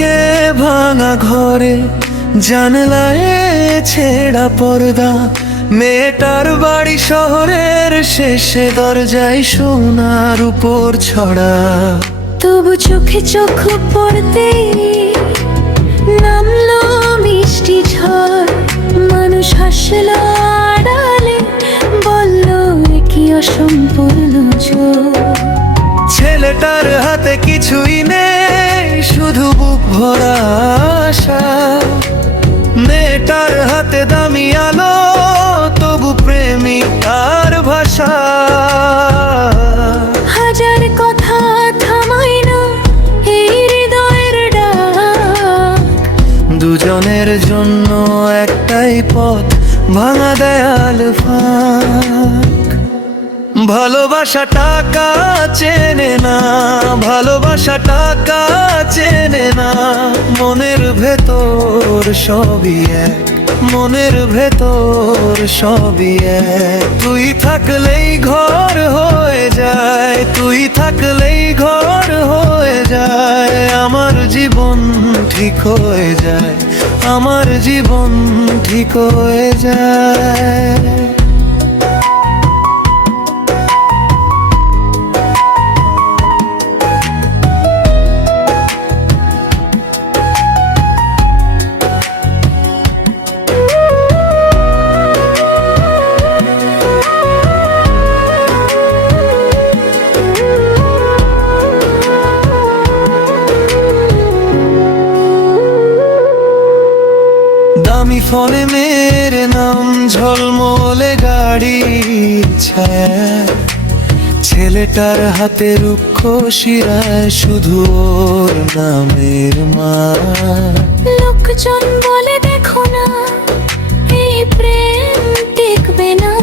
থাকে ভাঙা ঘরে, জানলায় ছেঁড়া পর্দা। মেয়েটার বাড়ি শহরের শেষে, দরজায় সোনার উপর ছড়া। তবু চোখে চোখ পড়তেই নামলো মিষ্টি ঝড়। মানুষ হাসলো আড়ালে, বলল এ কি অসম্পূর্ণ জোর। ছেলেটার হাতে কিছুই নেই, শুধু বুক ভরা আশা। মেয়েটার হাতে দামি আলো, তবু প্রেমিক আর ভাষা। হাজার কথা থামাই না এই হৃদয়ের ডাক। দুজনের জন্য একটাই পথ, ভাঙা দেয়াল ফাঁক। ভালোবাসা টাকা চেনে না, ভালোবাসা টাকা চেনে না। মনের ভেতর সবই এক, মনের ভেতর সবই এক। তুই থাকলেই ঘর হয়ে যায়, তুই থাকলেই ঘর হয়ে যায়। আমার জীবন ঠিক হয়ে যায়, আমার জীবন ঠিক হয়ে যায়। দামি ফোনে মেরে নাম, ঝলমলে গাড়ির ছায়া। ছেলেটার হাতে রুক্ষ শিরায়, শুধু ওর নামের মা। লোকজন বলে দেখো না এই প্রেম টিকবে না,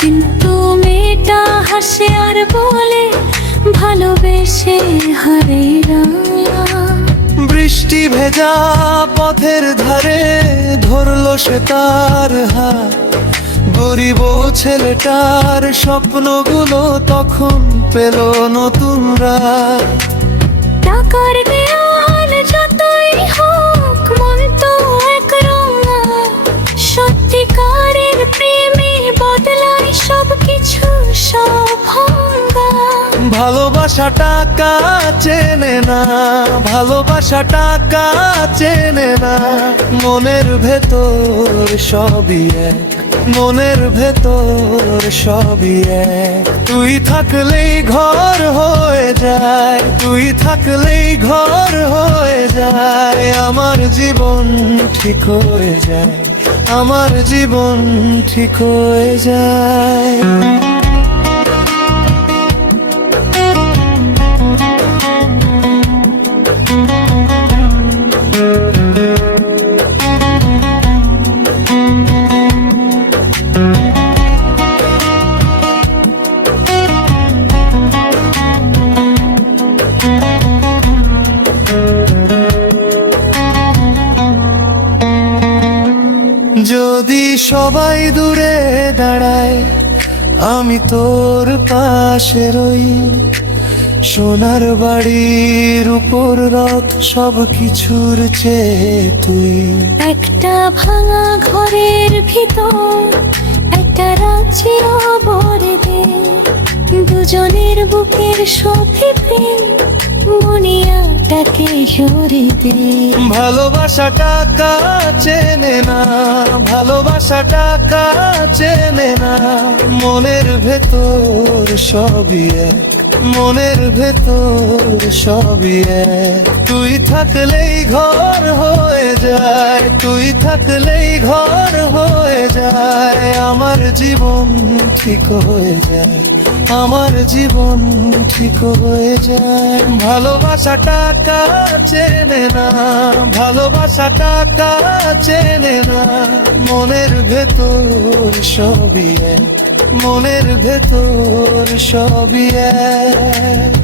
কিন্তু মেয়েটা হাসে আর বলে ভালোবেসে হারে না। বৃষ্টি ভেজা পথের ধারে ধরলো সে তার হাত। গরিব ছেলেটার স্বপ্নগুলো তখন পেল নতুন রাত। টাকার দেয়াল যতই হোক, মন তো একরঙা। সত্যিকারের প্রেমে বদলায় সবকিছু, সব ভাঙা। ভালোবাসা টাকা চেনে না, ভালোবাসা টাকা চেনে না। মনের ভেতর সবই এক, মনের ভেতর সবই এক। তুই থাকলেই ঘর হয়ে যায়, তুই থাকলেই ঘর হয়ে যায়। আমার জীবন ঠিক হয়ে যায়, আমার জীবন ঠিক হয়ে যায়। যদি সবাই দূরে দাঁড়ায়, আমি তোর পাশে রই। সোনার বাড়ির উপর রথ, সব কিছুর চেয়ে তুই। একটা ভাঙা ঘরের ভিতর একটা রাজ্যের বরে দে। দুজনের বুকের সভি প্রেম, দুনিয়াটাকে জোরে দে। ভালোবাসা টাকা চেনে না, ভালোবাসা টাকা চেনে না। মনের ভেতর সবই এক, মনের ভেতর সবই এক। তুই থাকলেই ঘর হয়ে যায়, তুই থাকলেই ঘর হয়ে যায়। আমার জীবন ঠিক হয়ে যায়, আমার জীবন ঠিক হয়ে যায়। ভালোবাসা টাকা চেনে না, ভালোবাসা টাকা চেনে না। মনের ভেতর সবই এক, মনের ভেতর সবই এক।